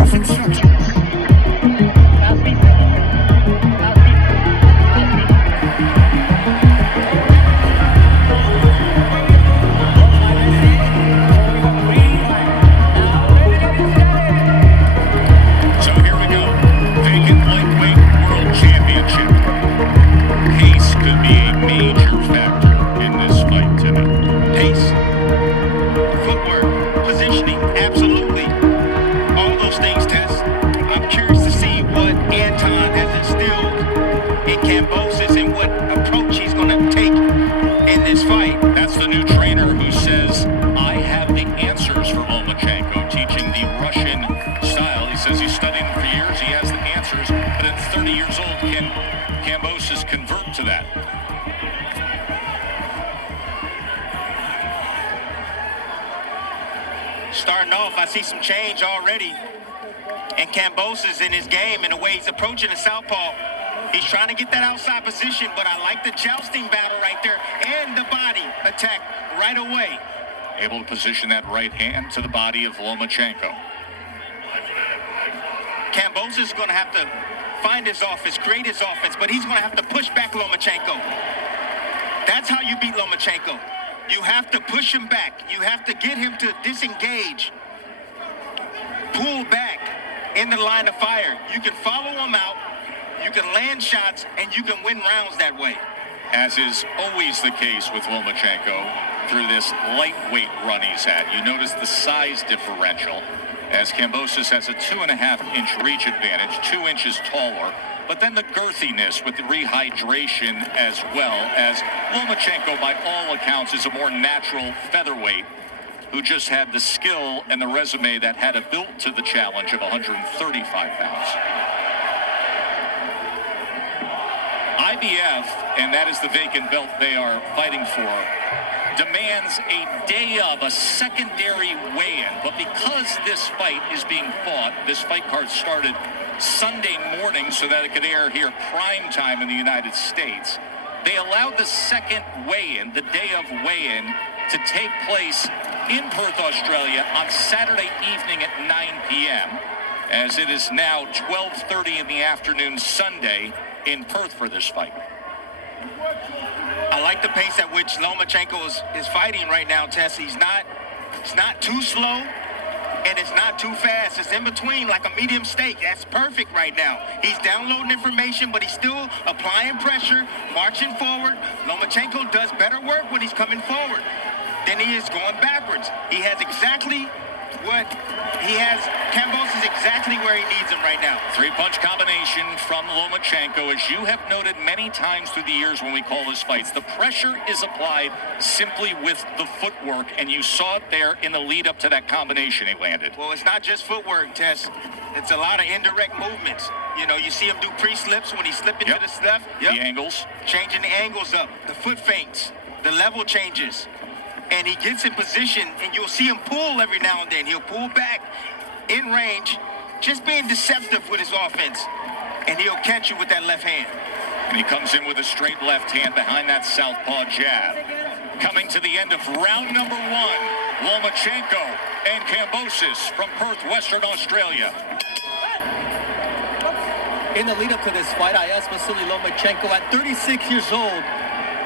perfect structure. So here we go. Vacant lightweight world championship. Pace could be a major factor in this fight tonight. Pace, footwork, positioning, absolutely. All those things, Tess. I'm curious to see what Anton has instilled in Kambosas and what approach he's going to take in this fight. That's the new trainer who says, I have the answers for Lomachenko, teaching the Russian style. He says he's studied him for years, he has the answers, but at 30 years old, can Kambosas convert to that? Starting off, I see some change already. And Kambosas in his game and the way he's approaching the southpaw. He's trying to get that outside position, but I like the jousting battle right there and the body attack right away. Able to position that right hand to the body of Lomachenko. Kambosas is going to have to find his offense, create his offense, but he's going to have to push back Lomachenko. That's how you beat Lomachenko. You have to push him back. You have to get him to disengage. Pull back in the line of fire. You can follow him out, you can land shots, and you can win rounds that way. As is always the case with Lomachenko through this lightweight run he's had. You notice the size differential as Kambosas has a 2.5-inch reach advantage, 2 inches taller, but then the girthiness with the rehydration as well, as Lomachenko, by all accounts, is a more natural featherweight who just had the skill and the resume that had a built to the challenge of 135 pounds. IBF, and that is the vacant belt they are fighting for, demands a day of a secondary weigh-in. But because this fight is being fought, this fight card started Sunday morning so that it could air here prime time in the United States, they allowed the second weigh-in, the day of weigh-in, to take place in Perth, Australia on Saturday evening at 9 p.m. as it is now 12:30 in the afternoon Sunday in Perth for this fight. I like the pace at which Lomachenko is fighting right now, Tess. It's not too slow, and it's not too fast. It's in between, like a medium steak. That's perfect right now. He's downloading information, but he's still applying pressure, marching forward. Lomachenko does better work when he's coming forward than he is going backwards. He has exactly what he has. Kambosas is exactly where he needs him right now. Three-punch combination from Lomachenko. As you have noted many times through the years when we call his fights, the pressure is applied simply with the footwork, and you saw it there in the lead up to that combination he landed. Well, it's not just footwork, Tess. It's a lot of indirect movements. You know, you see him do pre-slips when he's slipping to the left. The angles. Changing the angles up, the foot feints, the level changes. And he gets in position, and you'll see him pull every now and then. He'll pull back in range, just being deceptive with his offense. And he'll catch you with that left hand. And he comes in with a straight left hand behind that southpaw jab. Coming to the end of round number 1, Lomachenko and Kambosas from Perth, Western Australia. In the lead up to this fight, I asked Vasily Lomachenko, at 36 years old,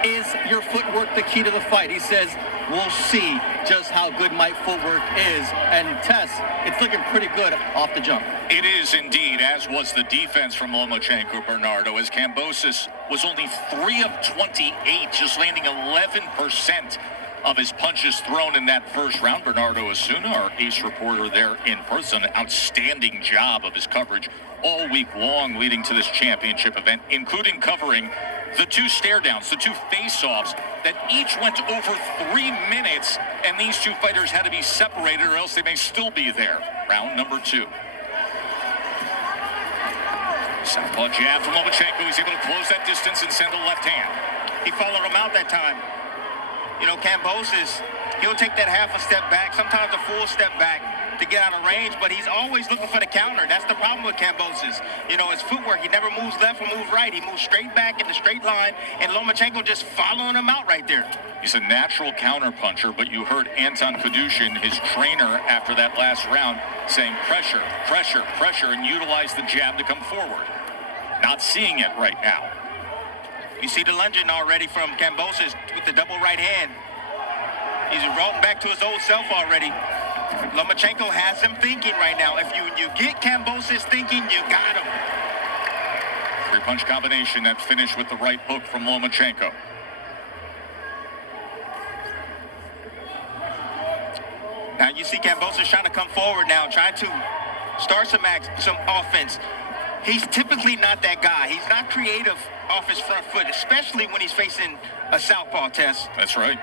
is your footwork the key to the fight? He says, we'll see just how good my footwork is. And Tess, it's looking pretty good off the jump. It is indeed, as was the defense from Lomachenko, Bernardo, as Kambosas was only 3 of 28, just landing 11% of his punches thrown in that first round. Bernardo Asuna, our ace reporter there in person, an outstanding job of his coverage all week long leading to this championship event, including covering the 2 stare downs, the 2 face-offs that each went over 3 minutes, and these 2 fighters had to be separated or else they may still be there. Round number 2. Southpaw jab from Lomachenko. He's able to close that distance and send a left hand. He followed him out that time. You know, Kambosas, he'll take that half a step back, sometimes a full step back, to get out of range, but he's always looking for the counter. That's the problem with Kambosas. You know, his footwork, he never moves left or moves right. He moves straight back in the straight line, and Lomachenko just following him out right there. He's a natural counter puncher, but you heard Anton Kadushin, his trainer, after that last round, saying pressure, pressure, pressure, and utilize the jab to come forward. Not seeing it right now. You see the lunging already from Kambosas with the double right hand. He's rolling back to his old self already. Lomachenko has him thinking right now. If you get Kambosas thinking, you got him. Three-punch combination that finished with the right hook from Lomachenko. Now you see Kambosas trying to come forward now, trying to start some offense. He's typically not that guy. He's not creative off his front foot, especially when he's facing a southpaw test. That's right.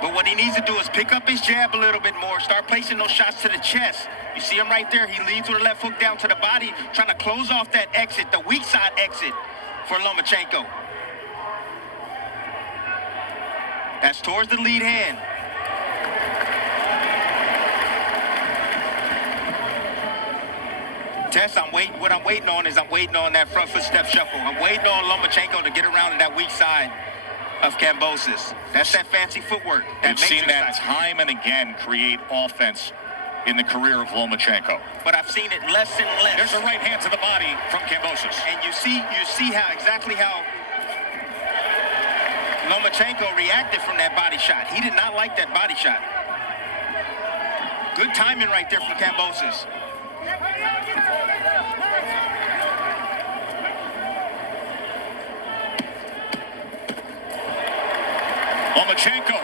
But what he needs to do is pick up his jab a little bit more, start placing those shots to the chest. You see him right there. He leads with a left hook down to the body, trying to close off that exit, the weak side exit for Lomachenko. That's towards the lead hand. Tess, what I'm waiting on is I'm waiting on that front foot step shuffle. I'm waiting on Lomachenko to get around to that weak side of Kambosas. That's that fancy footwork. We've seen that time and again create offense in the career of Lomachenko. But I've seen it less and less. There's a right hand to the body from Kambosas. And you see exactly how Lomachenko reacted from that body shot. He did not like that body shot. Good timing right there from Kambosas. Lomachenko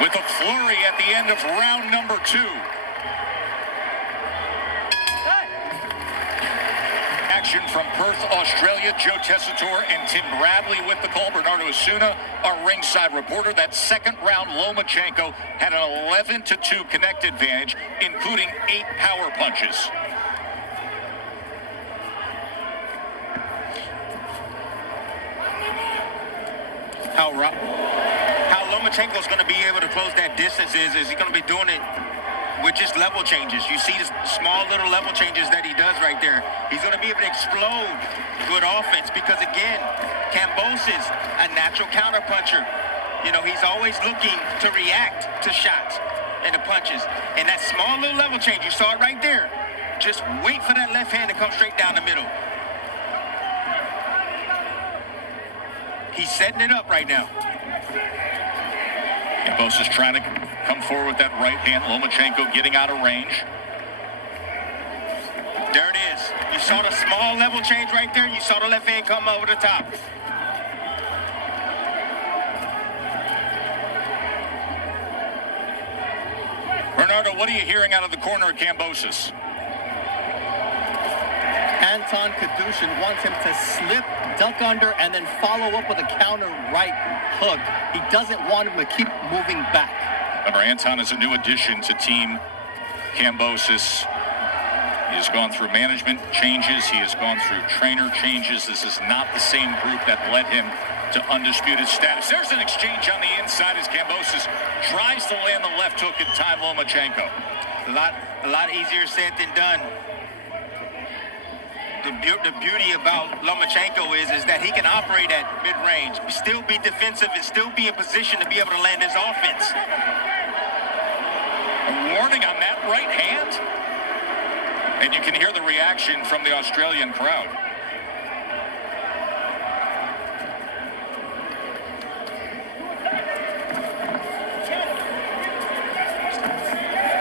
with a flurry at the end of round number 2. Action from Perth, Australia. Joe Tessitore and Tim Bradley with the call. Bernardo Osuna, our ringside reporter. That second round, Lomachenko had an 11-2 connect advantage, including 8 power punches. How Lomachenko's going to be able to close that distance is he going to be doing it with just level changes. You see the small little level changes that he does right there. He's going to be able to explode good offense because, again, Kambosas, a natural counter puncher. You know, he's always looking to react to shots and the punches. And that small little level change, you saw it right there. Just wait for that left hand to come straight down the middle. He's setting it up right now. Kambosas trying to come forward with that right hand. Lomachenko getting out of range. There it is. You saw the small level change right there. You saw the left hand come over the top. Bernardo, what are you hearing out of the corner of Kambosas? Anton Kadushin wants him to slip, duck under, and then follow up with a counter right hook. He doesn't want him to keep moving back. Remember, Anton is a new addition to Team Kambosas. He has gone through management changes. He has gone through trainer changes. This is not the same group that led him to undisputed status. There's an exchange on the inside as Kambosas tries to land the left hook in time. Lomachenko. A lot easier said than done. The beauty about Lomachenko is that he can operate at mid-range, still be defensive, and still be in position to be able to land his offense. A warning on that right hand. And you can hear the reaction from the Australian crowd.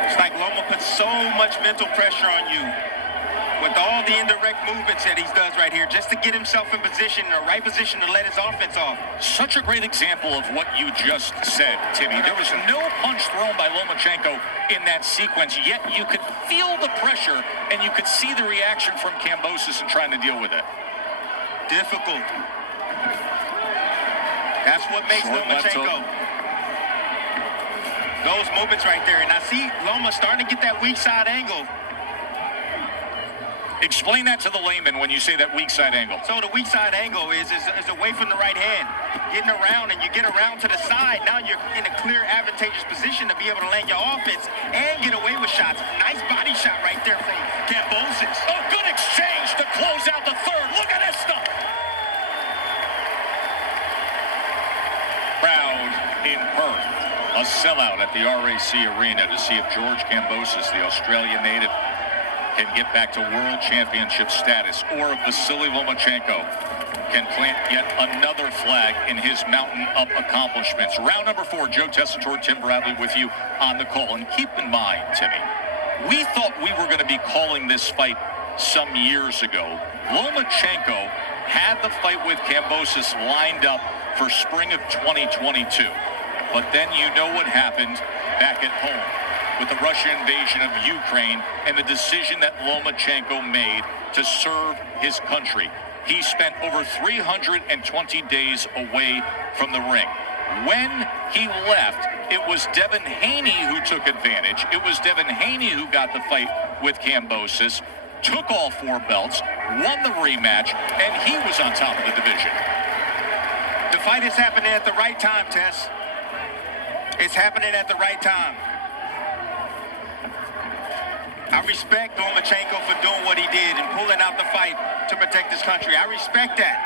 It's like Loma puts so much mental pressure on you with all the indirect movements that he does right here, just to get himself in position, the right position to let his offense off. Such a great example of what you just said, Timmy. There was no punch thrown by Lomachenko in that sequence, yet you could feel the pressure and you could see the reaction from Kambosas in trying to deal with it. Difficult. That's what makes Lomachenko. Those movements right there. And I see Loma starting to get that weak side angle. Explain that to the layman when you say that weak side angle. So the weak side angle is away from the right hand, getting around, and you get around to the side. Now you're in a clear, advantageous position to be able to land your offense and get away with shots. Nice body shot right there from Kambosas. Oh, good exchange to close out the third. Look at this stuff. Crowd in Perth. A sellout at the RAC Arena to see if George Kambosas, the Australian native, can get back to world championship status, or if Vasily Lomachenko can plant yet another flag in his mountain of accomplishments. Round number 4, Joe Tessitore, Tim Bradley with you on the call. And keep in mind, Timmy, we thought we were going to be calling this fight some years ago. Lomachenko had the fight with Kambosas lined up for spring of 2022. But then you know what happened back at home with the Russian invasion of Ukraine and the decision that Lomachenko made to serve his country. He spent over 320 days away from the ring. When he left, it was Devin Haney who took advantage. It was Devin Haney who got the fight with Kambosas, took all 4 belts, won the rematch, and he was on top of the division. The fight is happening at the right time, Tess. It's happening at the right time. I respect Lomachenko for doing what he did and pulling out the fight to protect his country. I respect that.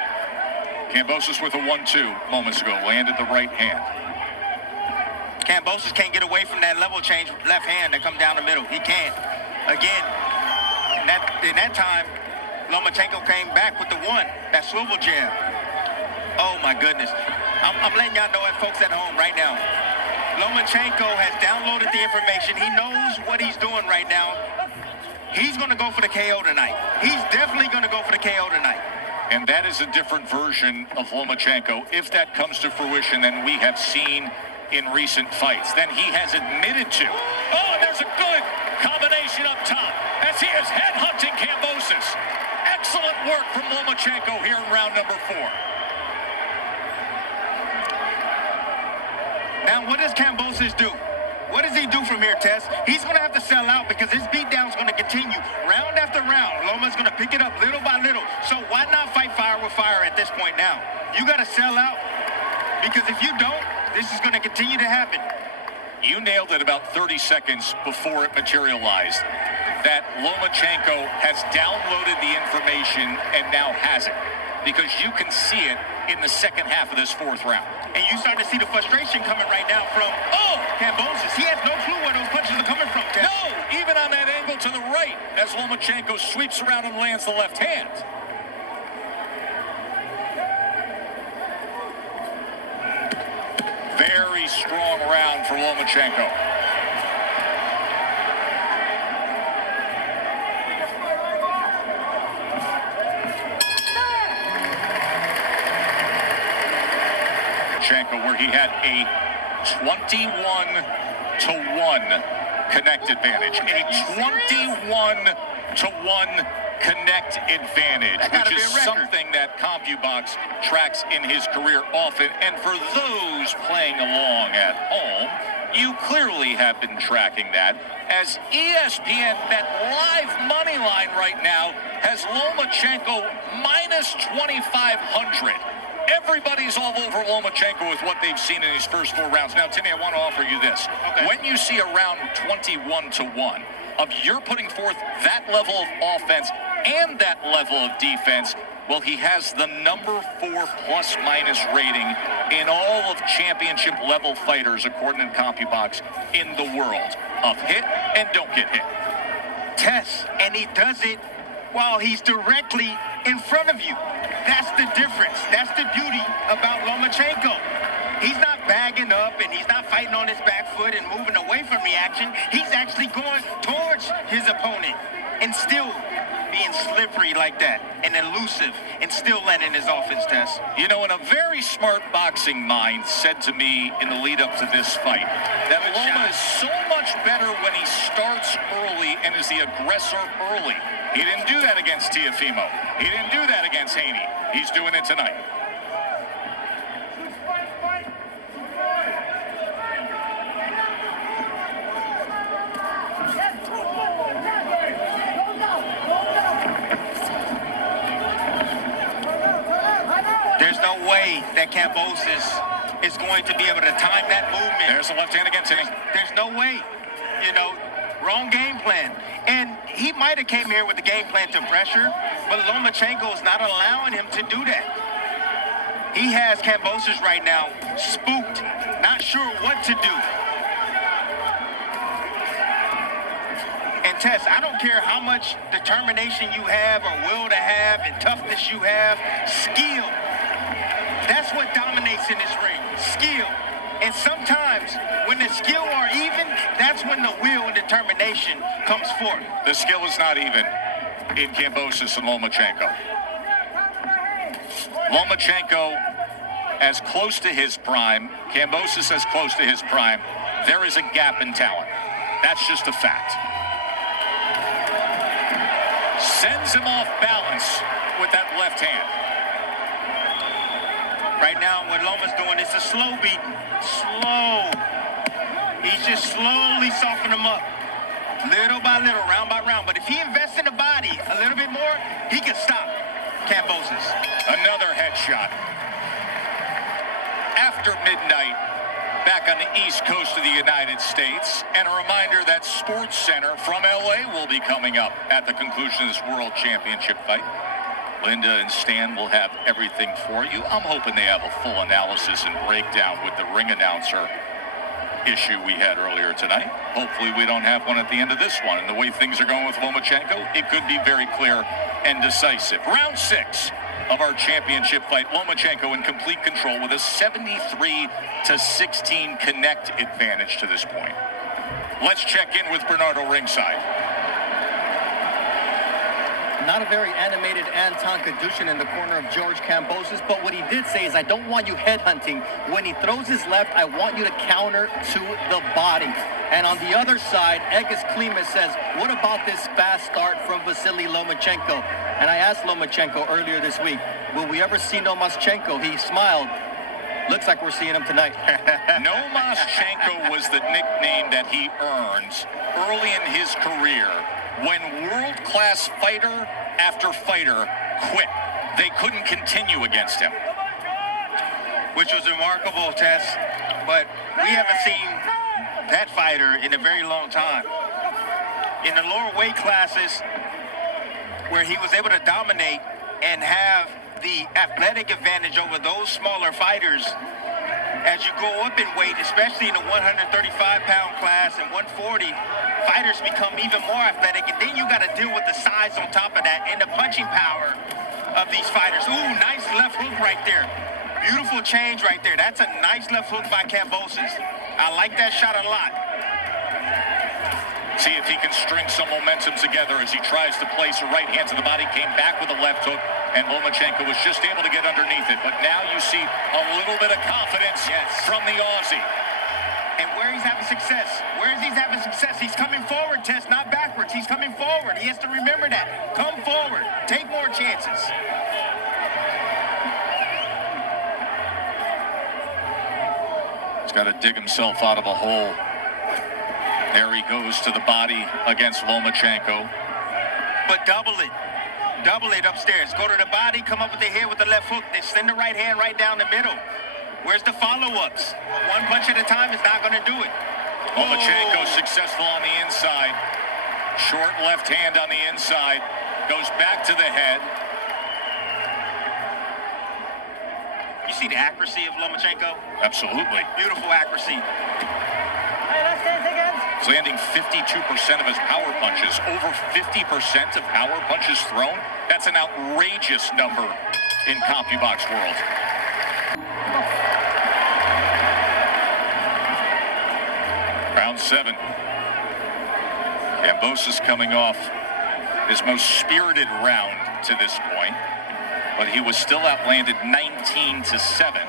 Kambosas with a 1-2 moments ago, landed the right hand. Kambosas can't get away from that level change left hand that come down the middle. He can't. Again, in that time, Lomachenko came back with the 1, that swivel jab. Oh my goodness. I'm letting y'all know, folks at home right now. Lomachenko has downloaded the information. He knows what he's doing right now. He's going to go for the KO tonight. He's definitely going to go for the KO tonight. And that is a different version of Lomachenko, if that comes to fruition, than we have seen in recent fights. Then he has admitted to. Oh, and there's a good combination up top as he is headhunting Kambosas. Excellent work from Lomachenko here in round number 4. Now, what does Kambosas do? What does he do from here, Tess? He's going to have to sell out because his beatdown's going to continue round after round. Loma's going to pick it up little by little. So why not fight fire with fire at this point now? You got to sell out because if you don't, this is going to continue to happen. You nailed it about 30 seconds before it materialized. That Lomachenko has downloaded the information and now has it, because you can see it in the second half of this 4th round. And you starting to see the frustration coming right now from Kambosos. He has no clue where those punches are coming from, Ted. No, even on that angle to the right, as Lomachenko sweeps around and lands the left hand. Very strong round for Lomachenko. Where he had a 21-1 connect advantage. A 21-1 connect advantage, which is something that CompuBox tracks in his career often. And for those playing along at home, you clearly have been tracking that, as ESPN Bet live money line right now has Lomachenko minus 2,500. Everybody's all over Lomachenko with what they've seen in his first 4 rounds. Now, Timmy, I want to offer you this. Okay. When you see around 21-1 of you're putting forth that level of offense and that level of defense, well, he has the number 4 plus-minus rating in all of championship-level fighters, according to CompuBox, in the world of hit and don't get hit. Tess, and he does it while he's directly in front of you. That's the difference. That's the beauty about Lomachenko. He's not bagging up and he's not fighting on his back foot and moving away from the action. He's actually going towards his opponent and still being slippery like that and elusive and still landing his offense, Tess. You know, and a very smart boxing mind said to me in the lead up to this fight that Loma is so much better when he starts early and is the aggressor early. He didn't do that against Teofimo. He didn't do that against Haney. He's doing it tonight. that Kambosos is going to be able to time that movement. There's a left hand again, Timmy. There's no way, you know, wrong game plan. And he might have came here with the game plan to pressure, but Lomachenko is not allowing him to do that. He has Kambosos right now spooked, not sure what to do. And Tess, I don't care how much determination you have or will to have and toughness you have, skill. That's what dominates in this ring, skill. And sometimes when the skill are even, that's when the will and determination comes forth. The skill is not even in Kambosos and Lomachenko. Lomachenko as close to his prime, Kambosos as close to his prime. There is a gap in talent. That's just a fact. Sends him off balance with that left hand. Right now, what Loma's doing is a slow beat. Slow. He's just slowly softening him up. Little by little, round by round. But if he invests in the body a little bit more, he can stop Kambosos. Another headshot. After midnight, back on the East Coast of the United States. And a reminder that Sports Center from LA will be coming up at the conclusion of this World Championship fight. Linda and Stan will have everything for you. I'm hoping they have a full analysis and breakdown with the ring announcer issue we had earlier tonight. Hopefully we don't have one at the end of this one. And the way things are going with Lomachenko, it could be very clear and decisive. Round 6 of our championship fight. Lomachenko in complete control with a 73-16 connect advantage to this point. Let's check in with Bernardo ringside. Not a very animated Anton Kadushin in the corner of George Kambosos, but what he did say is, I don't want you headhunting. When he throws his left, I want you to counter to the body. And on the other side, Egis Klima says, what about this fast start from Vasily Lomachenko? And I asked Lomachenko earlier this week, will we ever see Lomachenko? He smiled. Looks like we're seeing him tonight. Lomachenko was the nickname that he earned early in his career when world-class fighter after fighter quit. They couldn't continue against him. Which was remarkable, Tess, but we haven't seen that fighter in a very long time. In the lower weight classes, where he was able to dominate and have the athletic advantage over those smaller fighters, as you go up in weight, especially in the 135-pound class and 140, fighters become even more athletic, and then you got to deal with the size on top of that and the punching power of these fighters. Ooh, nice left hook right there. Beautiful change right there. That's a nice left hook by Kambosos. I like that shot a lot. See if he can string some momentum together as he tries to place a right hand to the body. Came back with a left hook, and Lomachenko was just able to get underneath it. But now you see a little bit of confidence from the Aussie. And where he's having success, he's coming forward, Tess, not backwards. He's coming forward. He has to remember that. Come forward. Take more chances. He's got to dig himself out of a hole. There he goes to the body against Lomachenko. But double it. Double it upstairs. Go to the body, come up with the head with the left hook. Then send the right hand right down the middle. Where's the follow-ups? One punch at a time is not going to do it. Lomachenko successful on the inside. Short left hand on the inside. Goes back to the head. You see the accuracy of Lomachenko? Absolutely. Beautiful accuracy. He's landing 52% of his power punches. Over 50% of power punches thrown. That's an outrageous number in CompuBox world. Round 7. Kambosas coming off his most spirited round to this point, but he was still outlanded 19-7.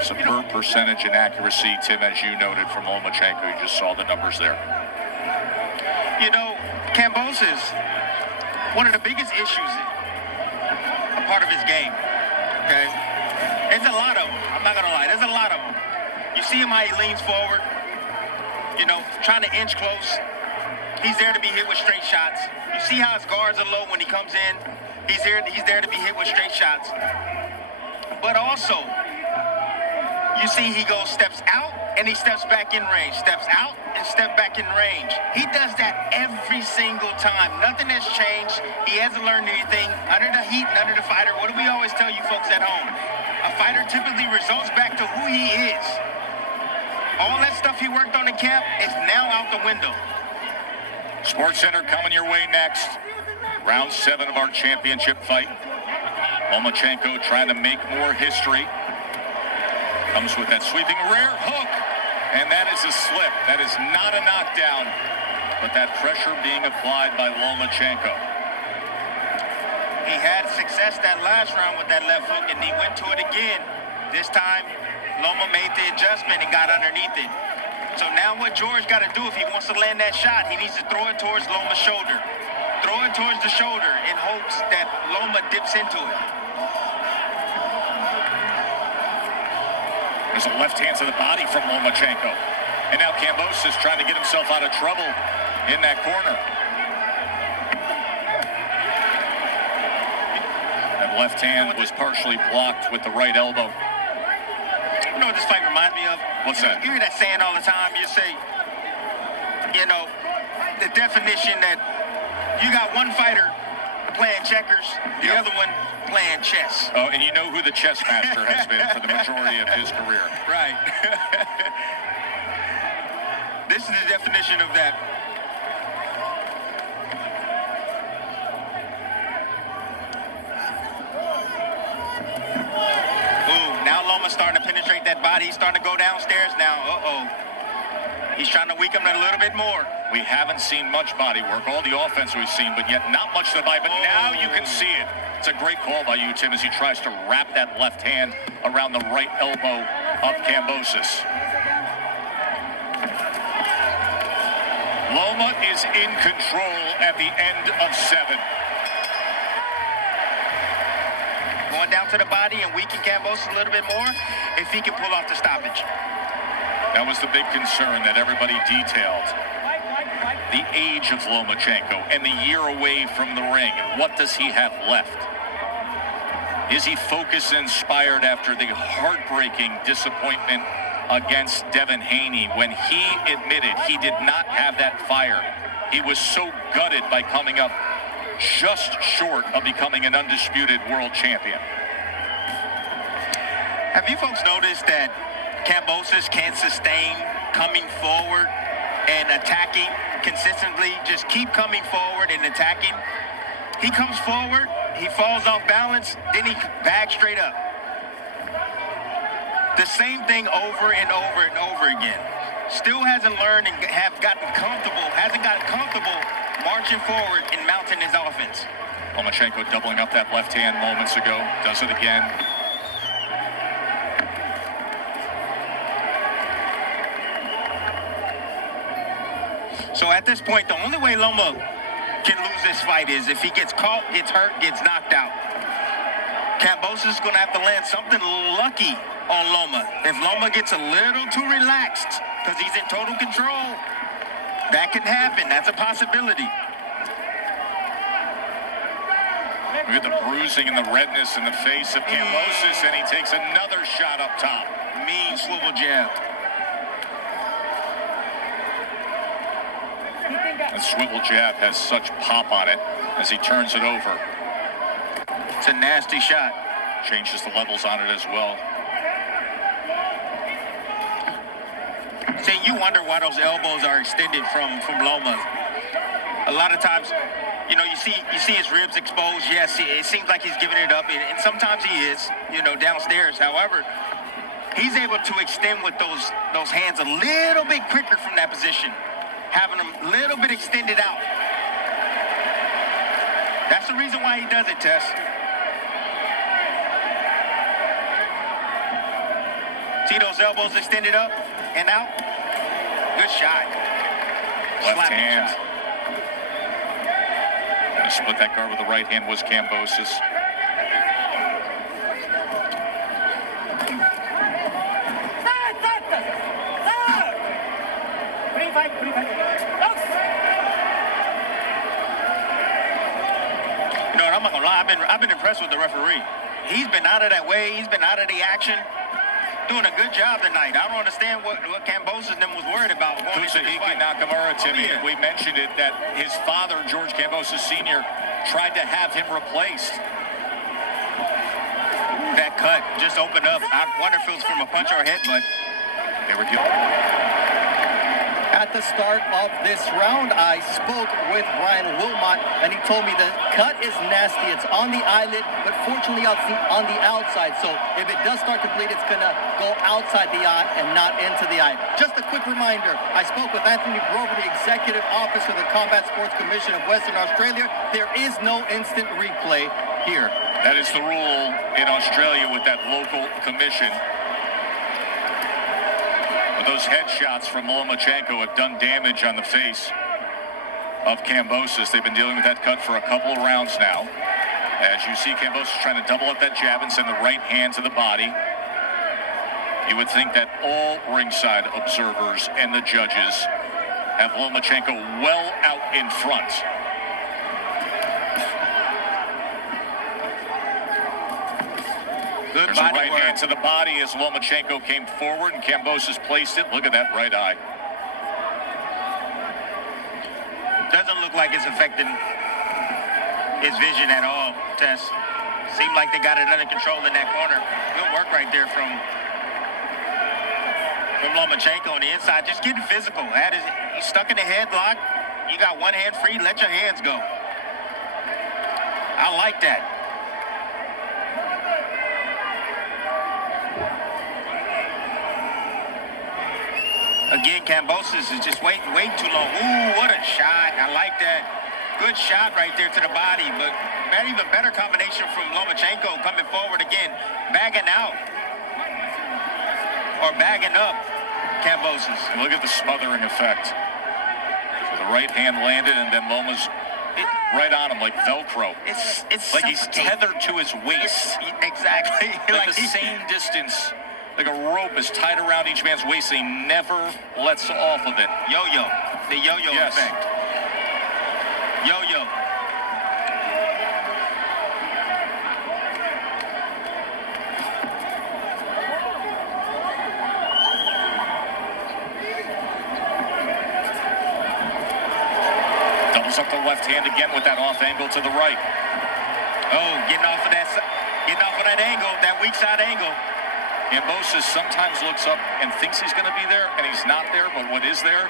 Superb percentage and accuracy, Tim, as you noted from Lomachenko. You just saw the numbers there. You know, Kambosas, one of the biggest issues, a part of his game, okay? There's a lot of them. I'm not going to lie. There's a lot of them. You see him how he leans forward, you know, trying to inch close He's there to be hit with straight shots. You see how his guards are low when he comes in. He's there to be hit with straight shots. But also, you see he steps out and he steps back in range. Steps out and step back in range. He does that every single time. Nothing has changed. He hasn't learned anything. Under the heat and under the fighter, what do we always tell you folks at home? A fighter typically results back to who he is. All that stuff he worked on in camp is now out the window. Sports Center coming your way next. Round 7 of our championship fight. Lomachenko trying to make more history. Comes with that sweeping rear hook. And that is a slip. That is not a knockdown. But that pressure being applied by Lomachenko. He had success that last round with that left hook, and he went to it again. This time, Loma made the adjustment and got underneath it. So now what George got to do if he wants to land that shot, he needs to throw it towards Loma's shoulder. Throw it towards the shoulder in hopes that Loma dips into it. There's a left hand to the body from Lomachenko. And now Kambosas trying to get himself out of trouble in that corner. That left hand was partially blocked with the right elbow. You know what this fight reminds me of? What's that? You hear that saying all the time. You say, you know, the definition that you got one fighter playing checkers, the other one playing chess. Oh, and you know who the chess master has been for the majority of his career. Right. This is the definition of that. Ooh, now Loma's starting to penetrate that body. He's starting to go downstairs now. Uh-oh. He's trying to weaken him a little bit more. We haven't seen much body work, all the offense we've seen, but yet not much to the body. But now you can see it. It's a great call by you, Tim, as he tries to wrap that left hand around the right elbow of Kambosas. Loma is in control at the end of 7. Going down to the body and weaken Kambosas a little bit more if he can pull off the stoppage. That was the big concern that everybody detailed. The age of Lomachenko and the year away from the ring. What does he have left? Is he focused and inspired after the heartbreaking disappointment against Devin Haney when he admitted he did not have that fire? He was so gutted by coming up just short of becoming an undisputed world champion. Have you folks noticed that Kambosas can't sustain coming forward and attacking consistently? Just keep coming forward and attacking. He comes forward, he falls off balance, then he bags straight up. The same thing over and over and over again. Still hasn't learned and hasn't gotten comfortable marching forward and mounting his offense. Lomachenko doubling up that left hand moments ago, does it again. So at this point, the only way Loma can lose this fight is if he gets caught, gets hurt, gets knocked out. Kambosas is going to have to land something lucky on Loma. If Loma gets a little too relaxed because he's in total control, that can happen. That's a possibility. Look at the bruising and the redness in the face of Kambosas, and he takes another shot up top. Mean swivel jab. The swivel jab has such pop on it as he turns it over. It's a nasty shot. Changes the levels on it as well. See, you wonder why those elbows are extended from Loma. A lot of times, you know, you see his ribs exposed. Yes, it seems like he's giving it up, and sometimes he is, you know, downstairs. However, he's able to extend with those hands a little bit quicker from that position, having them a little bit extended out. That's the reason why he does it, Tess. See those elbows extended up and out? Good shot. Left hand. Gonna split that guard with the right hand was Kambosas. I'm not gonna lie, I've been impressed with the referee. He's been out of that way. He's been out of the action. Doing a good job tonight. I don't understand what Kambosos and them was worried about going into this fight. Nakamura, Timmy, yeah. we mentioned it, that his father, George Kambosos Sr., tried to have him replaced. That cut just opened up. I wonder if it was from a punch or a headbutt. They were dealing. At the start of this round, I spoke with Ryan Wilmot, and he told me the cut is nasty. It's on the eyelid, but fortunately on the outside. So if it does start to bleed, it's going to go outside the eye and not into the eye. Just a quick reminder, I spoke with Anthony Grover, the Executive Officer of the Combat Sports Commission of Western Australia. There is no instant replay here. That is the rule in Australia with that local commission. But those headshots from Lomachenko have done damage on the face of Kambosos. They've been dealing with that cut for a couple of rounds now. As you see, Kambosos trying to double up that jab and send the right hand to the body. You would think that all ringside observers and the judges have Lomachenko well out in front. Good There's a body right work. hand to the body as Lomachenko came forward and Kambosos placed it. Look at that right eye. Doesn't look like it's affecting his vision at all, Tess. Seemed like they got it under control in that corner. Good work right there from Lomachenko on the inside. Just getting physical. He's stuck in the headlock. You got one hand free. Let your hands go. I like that. Again, Kambosos is just waiting too long. Ooh, what a shot. I like that. Good shot right there to the body, but even better combination from Lomachenko coming forward again, bagging out or bagging up Kambosos. Look at the smothering effect. So the right hand landed and then Loma's right on him like Velcro. It's like he's tethered to his waist. Exactly. Like the same distance. Like a rope is tied around each man's waist, and he never lets off of it. Yo-yo. The yo-yo effect. Yo-yo. Doubles up the left hand again with that off angle to the right. Oh, getting off of that angle, that weak side angle. Kambosos sometimes looks up and thinks he's going to be there, and he's not there, but what is there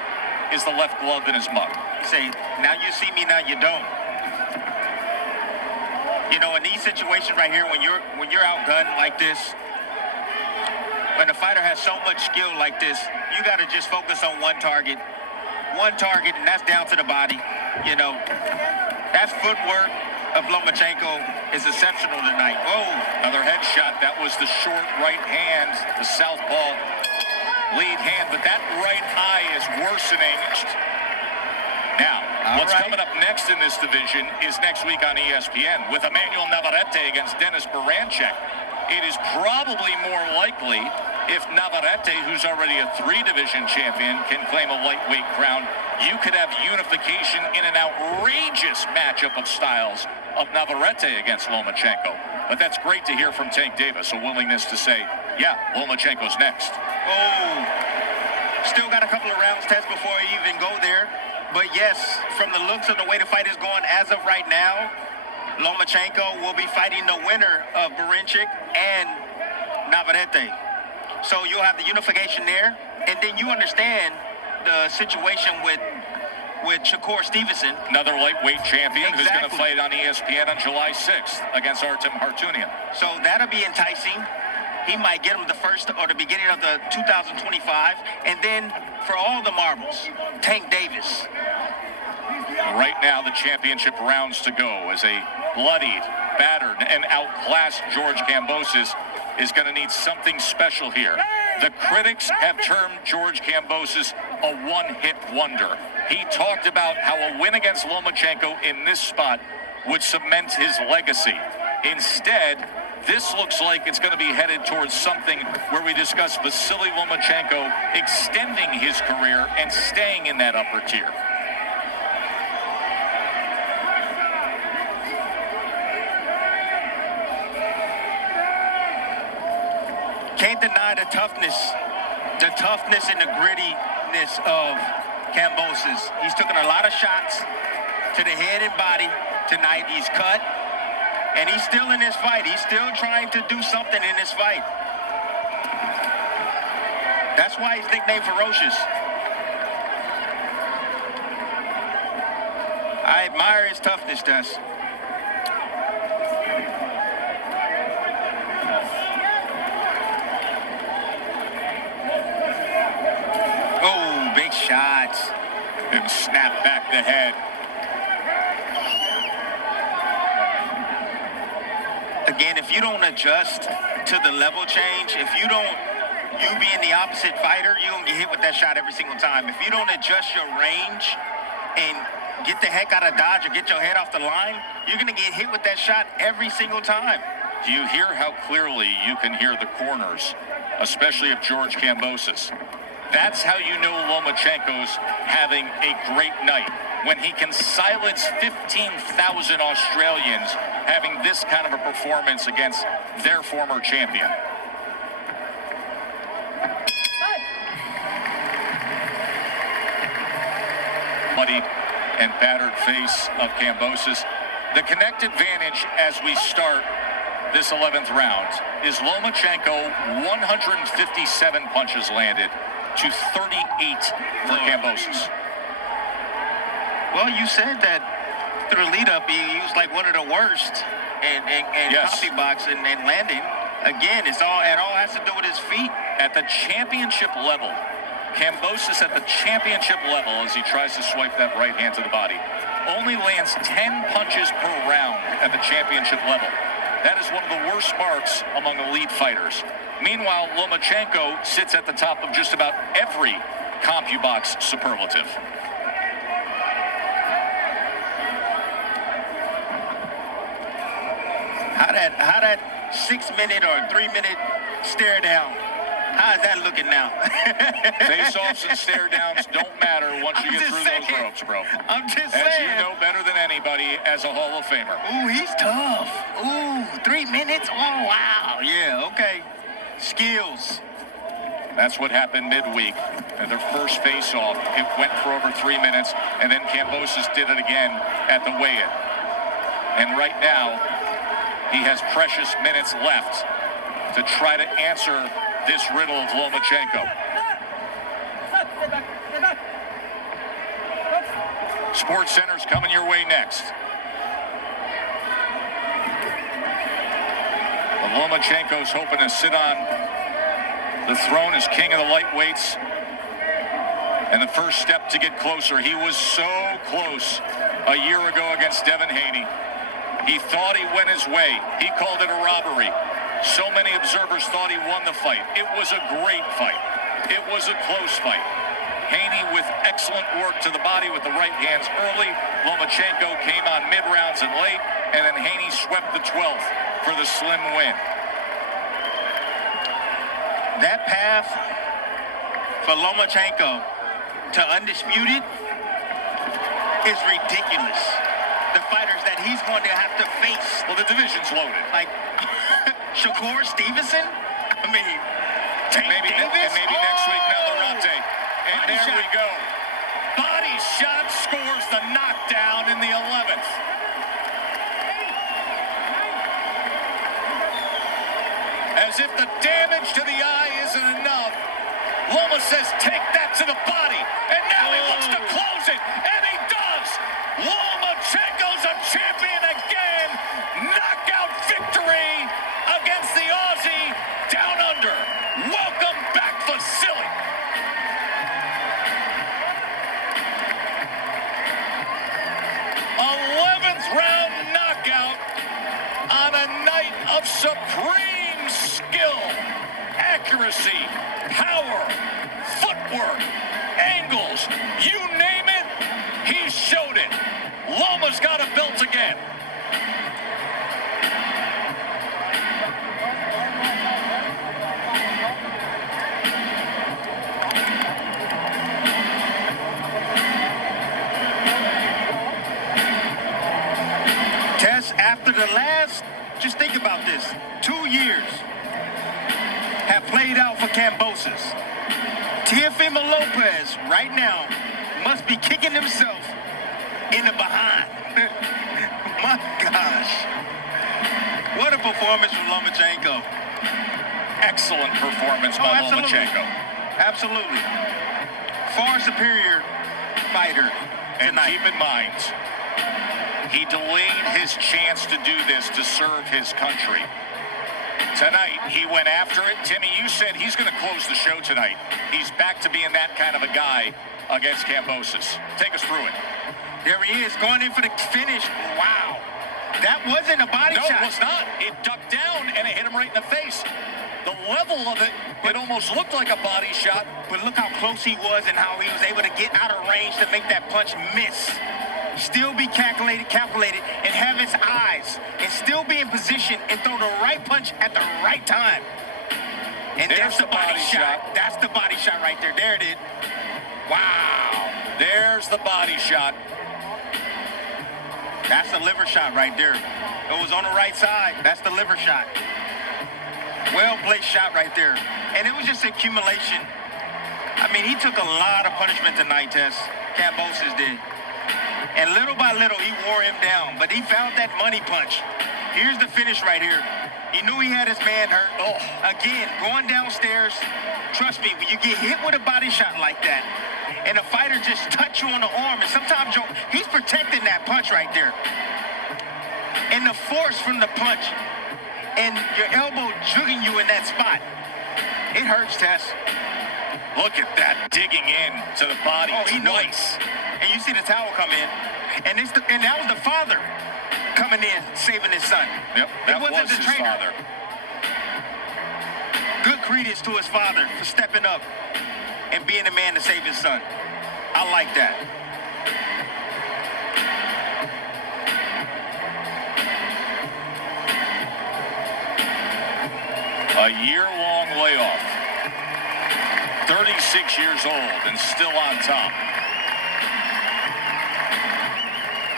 is the left glove in his mug. Say, now you see me, now you don't. You know, in these situations right here, when you're outgunned like this, when a fighter has so much skill like this, you got to just focus on one target, and that's down to the body. You know, that footwork of Lomachenko is exceptional tonight. Whoa. Another headshot. That was the short right hand, the southpaw lead hand, but that right eye is worsening. Now, what's coming up next in this division is next week on ESPN with Emmanuel Navarrete against Denis Beranchyk. It is probably more likely if Navarrete, who's already a 3-division champion, can claim a lightweight crown, you could have unification in an outrageous matchup of styles of Navarrete against Lomachenko. But that's great to hear from Tank Davis, a willingness to say, yeah, Lomachenko's next. Oh, still got a couple of rounds test before I even go there. But yes, from the looks of the way the fight is going as of right now, Lomachenko will be fighting the winner of Beranchyk and Navarrete. So you'll have the unification there, and then you understand the situation with Shakur Stevenson. Another lightweight champion who's going to fight on ESPN on July 6th against Artem Hartunian. So that'll be enticing. He might get him the first or the beginning of the 2025. And then for all the marbles, Tank Davis. Right now, the championship rounds to go as a bloodied, battered, and outclassed George Kambosos is going to need something special here. The critics have termed George Kambosos a one-hit wonder. He talked about how a win against Lomachenko in this spot would cement his legacy. Instead, this looks like it's going to be headed towards something where we discuss Vasily Lomachenko extending his career and staying in that upper tier. can't deny the toughness and the grittiness of Kambosas. He's taken a lot of shots to the head and body tonight. He's cut, and he's still in this fight. He's still trying to do something in this fight. That's why he's nicknamed Ferocious. I admire his toughness, Tess. Oh, big shots. And snap back the head. Again, if you don't adjust to the level change, if you being the opposite fighter, you're going to get hit with that shot every single time. If you don't adjust your range and get the heck out of dodge or get your head off the line, you're going to get hit with that shot every single time. Do you hear how clearly you can hear the corners, especially of George Kambosas? That's how you know Lomachenko's having a great night, when he can silence 15,000 Australians having this kind of a performance against their former champion. Muddy and battered face of Kambosas. The connect advantage as we start this 11th round is Lomachenko 157 punches landed to 38 for Kambosas. Well, you said that through the lead-up, he was like one of the worst in Yes. copy box and landing. Again, it all has to do with his feet. At the championship level, Kambosas at the championship level, as he tries to swipe that right hand to the body, only lands 10 punches per round at the championship level. That is one of the worst marks among elite fighters. Meanwhile, Lomachenko sits at the top of just about every CompuBox superlative. How that 6-minute or 3-minute stare down, how is that looking now? Face-offs and stare-downs don't matter once you get through those ropes, bro. I'm just As saying. you know better than anybody as a Hall of Famer. Ooh, he's tough. Ooh, 3 minutes? Oh, wow. Yeah, okay. Skills. That's what happened midweek. And their first face-off, it went for over 3 minutes, and then Kambosas did it again at the weigh-in. And right now, he has precious minutes left to try to answer this riddle of Lomachenko. Sports Center's coming your way next. But Lomachenko's hoping to sit on the throne as king of the lightweights. And the first step to get closer, he was so close a year ago against Devin Haney. He thought he went his way. He called it a robbery. So many observers thought he won the fight. It was a great fight. It was a close fight. Haney with excellent work to the body with the right hands early. Lomachenko came on mid-rounds and late, and then Haney swept the 12th for the slim win. That path for Lomachenko to undisputed is ridiculous. The fighters that he's going to have to face. Well, the division's loaded. Like Shakur Stevenson? I mean, Tank Maybe Davis? next week, Navarrete. And Body there shot. we go. Body shot scores the knockdown in the 11th. As if the damage to the eye isn't enough, Loma says, take that to the body. And now he looks to close it. And he does. Lomachenko's a champion again. Knockout victory against the Aussie down under. Welcome back, Vasily. 11th round knockout on a night of supreme skill, accuracy, power, footwork, angles, you name it, he showed it. Loma's got a belt again. Tess, after the last, just think about this, 2 years, have played out for Kambosas. Teofimo Lopez right now must be kicking himself in the behind. My gosh. What a performance from Lomachenko. Excellent performance by Lomachenko. Absolutely. Far superior fighter And tonight. keep in mind, he delayed his chance to do this to serve his country. Tonight, he went after it. Timmy, you said he's going to close the show tonight. He's back to being that kind of a guy against Kambosas. Take us through it. There he is, going in for the finish. Wow. That wasn't a body shot. No, it was not. It ducked down, and it hit him right in the face. The level of it, it almost looked like a body shot. But look how close he was and how he was able to get out of range to make that punch miss. Still be calculated, and have his eyes, and still be in position and throw the right punch at the right time. And there's the body shot. That's the body shot right there. There it is. Wow. There's the body shot. That's the liver shot right there. It was on the right side. That's the liver shot. Well-placed shot right there. And it was just accumulation. I mean, he took a lot of punishment tonight, Tess. Kambosas did. And little by little, he wore him down. But he found that money punch. Here's the finish right here. He knew he had his man hurt. Oh, again, going downstairs. Trust me, when you get hit with a body shot like that, and a fighter just touch you on the arm, and sometimes he's protecting that punch right there. And the force from the punch, and your elbow jugging you in that spot, it hurts, Tess. Look at that, digging in to the body twice. And you see the towel come in, and that was the father coming in, saving his son. Yep, that was his father. Good credence to his father for stepping up and being the man to save his son. I like that. A year-long layoff. 36 years old and still on top.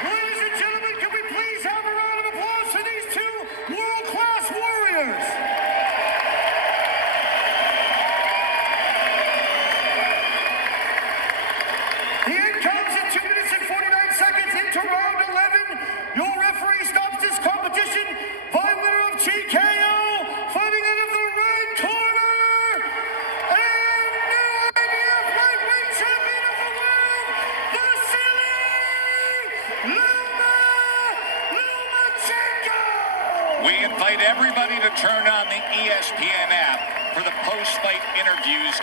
Ladies and gentlemen, can we please have a round of applause for these two world-class warriors? The end comes in 2 minutes and 49 seconds into round 11. Your referee stops this competition by winner of TKO, fighting out of the red corner, and new IBF lightweight champion of the world, Vasily Lomachenko! We invite everybody to turn on the ESPN app for the post-fight interviews.